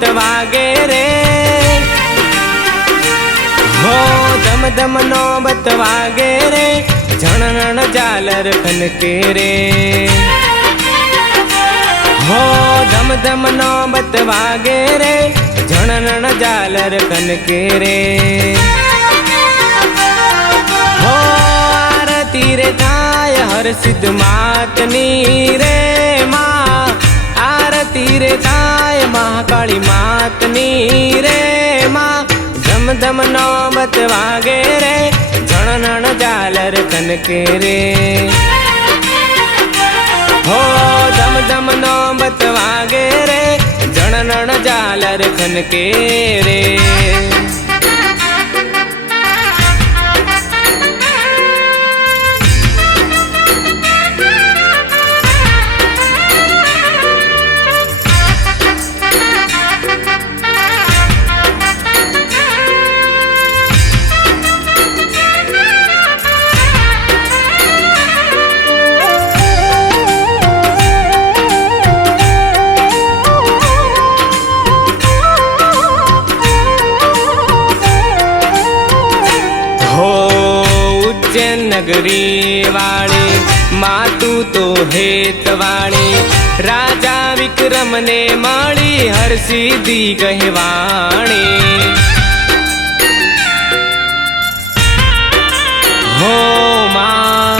बत वागे रे, हो धम धम नो बत वागे रे, झणण झालर खनके रे, हो धम धम नो बत वागे रे, झणण झालर खनके रे, हो आरती रे थाय हर सिद्ध मातनी रे माँ, आरती रे थाय महाकाली मातनी रे माँ, धम धम नौबत वागे रे, झणण झालर खनके रे, हो धम धम नौबत वागे रे, झणण झालर खनके रे। नगरी वाणी मातू तो हेत वाणी, राजा विक्रम ने माड़ी हर सीधी कहवाणी, हो माँ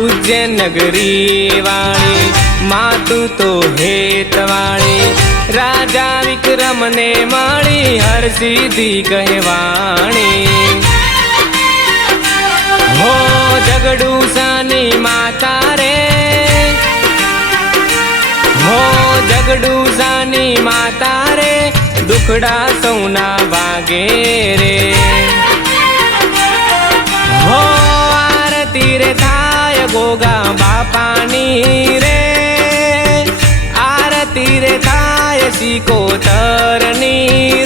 उज्जैन नगरी वाणी मातू तो हेत वाणी, राजा विक्रम ने माड़ी हर सीधी कहवाणी, हो जगडूसानी माता रे, हो जगडूसानी माता रे, दुखड़ा सौना भागे रे, हो आरती रे थाय गोगा बापानी रे, आरती रे थाय सिकोतरनी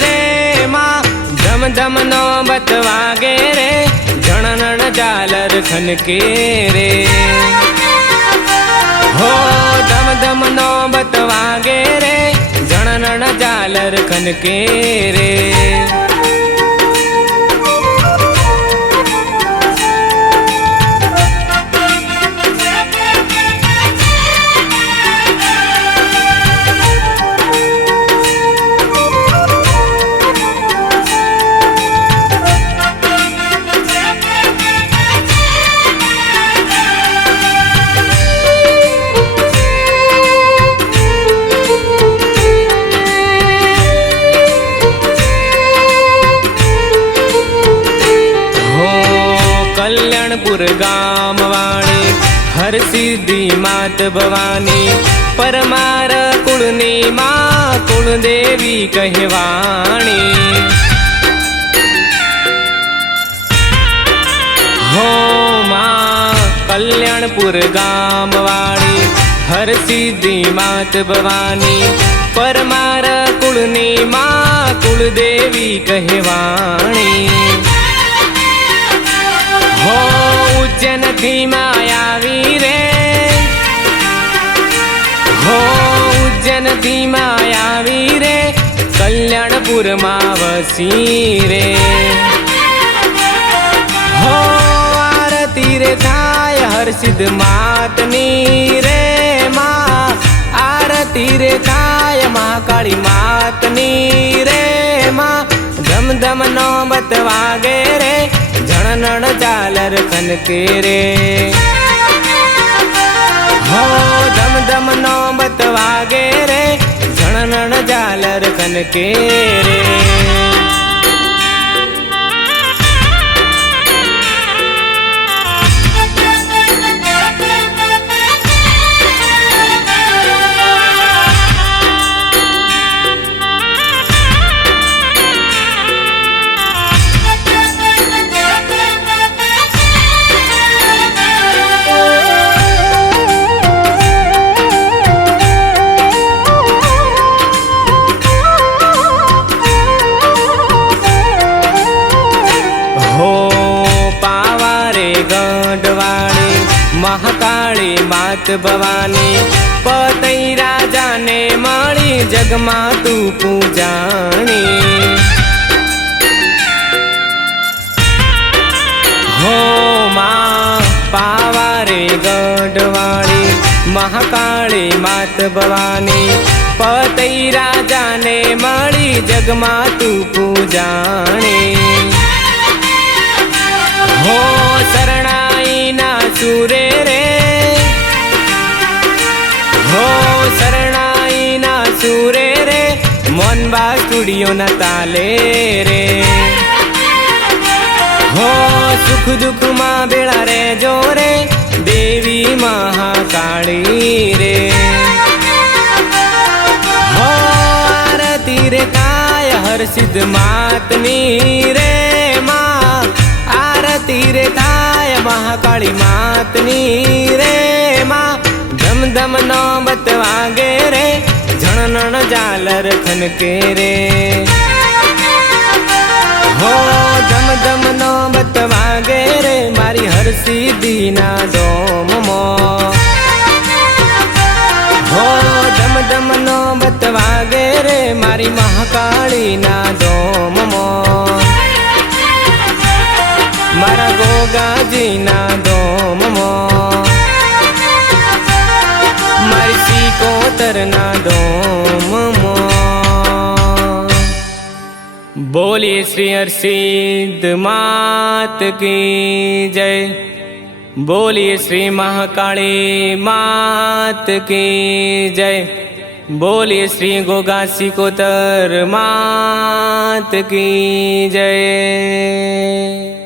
रे माँ, धम धम नौबत वागे रे, झणण झालर खनके रे, हो धम धम नौबत वागे रे, झणण झालर खनके रे। कल्याणपुर गाम वाणी हर सिद्धि मात भवानी, परमार कुलनी माँ कुल देवी कहवाणी, हो माँ कल्याणपुर गाम वाणी हर सिद्धि मात भवानी, परमार कुलनी माँ कुल देवी कहवाणी, हो उज्जैन थी मायावी रे, हो उज्जैन थी मायावी रे, कल्याणपुर मावसी रे, हो आरती रे थाय हर सिद्ध मातनी रे माँ, आरती रे थाय महाकाली मातनी रे माँ, धम धम नौबत वागे रे, झणण झालर खनके रे, हो धम धम नौबत वागे रे, झणण झालर खनके रे। महाकाली मात भवानी पतई राजा ने मળી जगमा तू पूजाणी हो मां पावारे गढ़वाली महाकाली मात भवानी पतई राजा ने मળી जगमा तू पूजाणी हो शरणाई ना सूरे रे हो शरणाई ना सूरे रे मोनबा स्टूडियो ना ताले रे हो सुख दुख मां बेड़ा रे जोरे देवी महाकाली रे हो आरती रे काय हर सिद्ध मातनी रे मां आरती रे काय महाकाली मातनी रे मां धम धम नौबत वागे रे झणनण झालर खनके रे हो धम धम नौबत वागे रे मारी हर सिद्धि ना डोम मो हो धम धम नौबत वागे रे मारी महाकाली ना डोम मो मारा गोगाजी ना डोम मो मारी सिकोतर ना डोम मो बोलिए श्री हरसिद्ध मात की जय बोलिए श्री महाकाली मात की जय बोलिए श्री गोगा सिकोतर मात की जय।